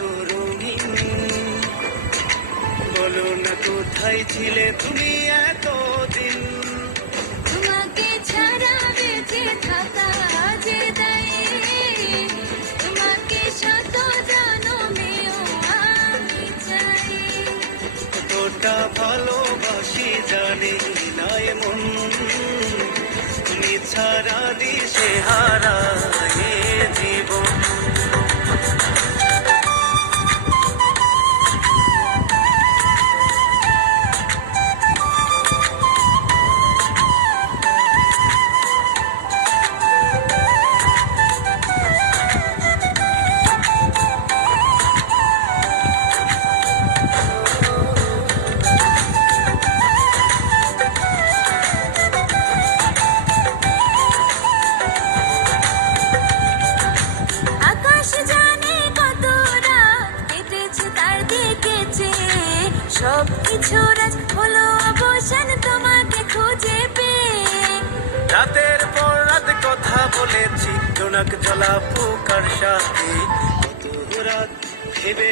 আছো রঙিন। বলো না কোথায় ছিলে তুমি এতদিন। তোমাকে ছাড়া বেঁচে থাকা যে দায়ী, তোমাকে শত জনমেও আমি চাই। কতটা ভালোবাসি জানি না মন, তুমি ছাড়া দিশে হারা এ জীবন। সবকিছুর আজ হলো অবসান তোমাকে খুঁজে পেয়ে। রাতের পর রাত কথা বলেছি জোনাক জলা পোকার সাথে, কত রাত ভেবে